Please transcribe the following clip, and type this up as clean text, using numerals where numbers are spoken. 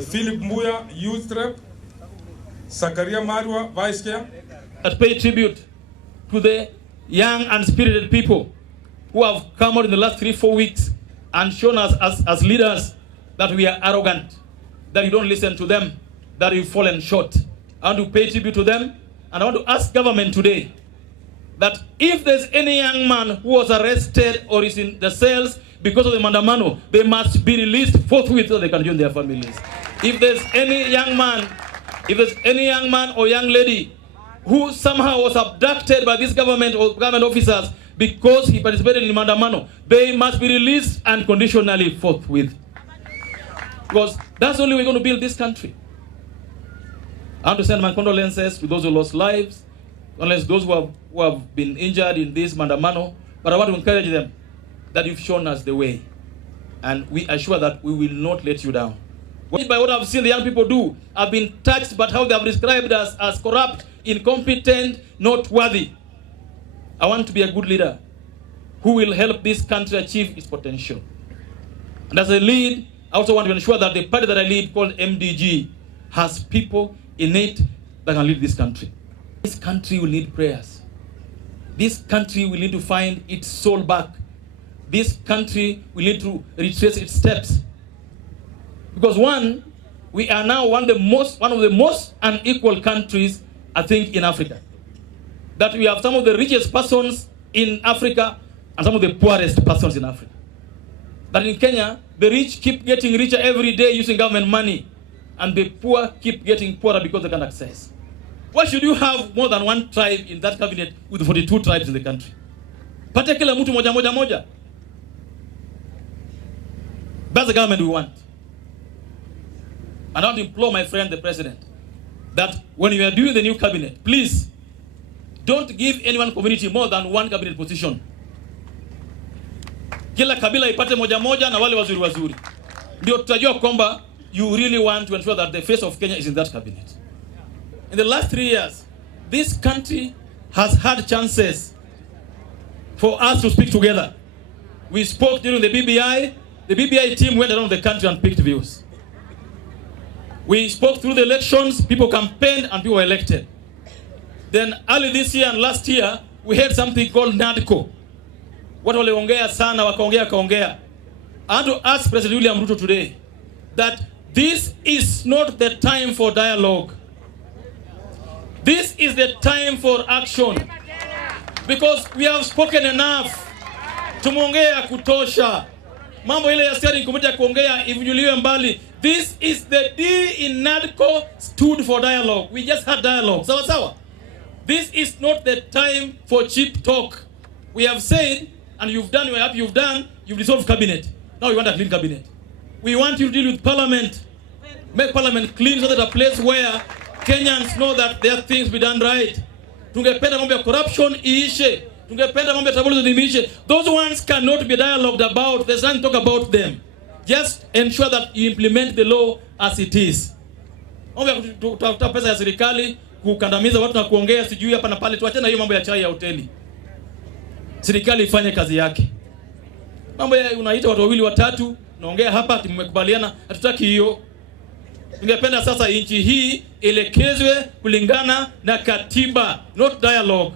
Philip Mbuya, Youth Rep, Zakaria Marwa, Vice Chair. That pay tribute to the young and spirited people who have come out in the last 3-4 weeks and shown us as leaders that we are arrogant, that you don't listen to them, that you've fallen short. I want to pay tribute to them, and I want to ask government today that if there's any young man who was arrested or is in the cells because of the Mandamano, they must be released forthwith so they can join their families. If there's any young man or young lady who somehow was abducted by this government or government officers because he participated in Mandamano, they must be released unconditionally forthwith. Because that's the only way we're going to build this country. I want to send my condolences to those who lost lives, unless those who have been injured in this Mandamano, but I want to encourage them that you've shown us the way, and we assure that we will not let you down. By what I've seen the young people do, I've been touched by how they have described us as corrupt, incompetent, not worthy. I want to be a good leader who will help this country achieve its potential. And as I lead, I also want to ensure that the party that I lead, called MDG, has people in it that can lead this country. This country will need prayers. This country will need to find its soul back. This country will need to retrace its steps. Because one, we are now one of the most unequal countries, I think, in Africa. That we have some of the richest persons in Africa and some of the poorest persons in Africa. That in Kenya, the rich keep getting richer every day using government money, and the poor keep getting poorer because they can't access. Why should you have more than one tribe in that cabinet with 42 tribes in the country? Particularly mtu moja. That's the government we want. And I want to implore my friend, the president, that when you are doing the new cabinet, please don't give any one community more than one cabinet position. Kila kabila ipate moja na wale wazuri. Ndio tutajua kwamba you really want to ensure that the face of Kenya is in that cabinet. In the last 3 years, this country has had chances for us to speak together. We spoke during the BBI. The BBI team went around the country and picked views. We spoke through the elections, people campaigned and people were elected. Then early this year and last year, we had something called NADCO. Watu waliongea sana, wakaongea. I want to ask President William Ruto today that this is not the time for dialogue. This is the time for action. Because we have spoken enough. Tumeongea kutosha. Mambo ile ya steering committee ya kuongea ivunyuliwe mbali. This is the D in NADCO stood for dialogue. We just had dialogue. Sawa. This is not the time for cheap talk. We have said, and you've done, we're happy you've done, you've dissolved cabinet. Now we want a clean cabinet. We want you to deal with parliament. Make parliament clean so that a place where Kenyans know that their things be done right. Tungependa mambo ya corruption iishe. Tungependa mambo ya tribalism iishe. Those ones cannot be dialogued about. There's nothing to talk about them. Just ensure that you implement the law as it is. Mambo ya kutafuta pesa ya serikali, kukandamiza watu na kuongea sijui hapa na pale, tuachane na hiyo mambo ya chai ya hoteli. Serikali ifanye kazi yake. Mambo ya unaita watu wawili watatu, naongea hapa tumekubaliana, hatutaki hiyo. Tungependa sasa nchi hii elekezwe kulingana na katiba, not dialogue.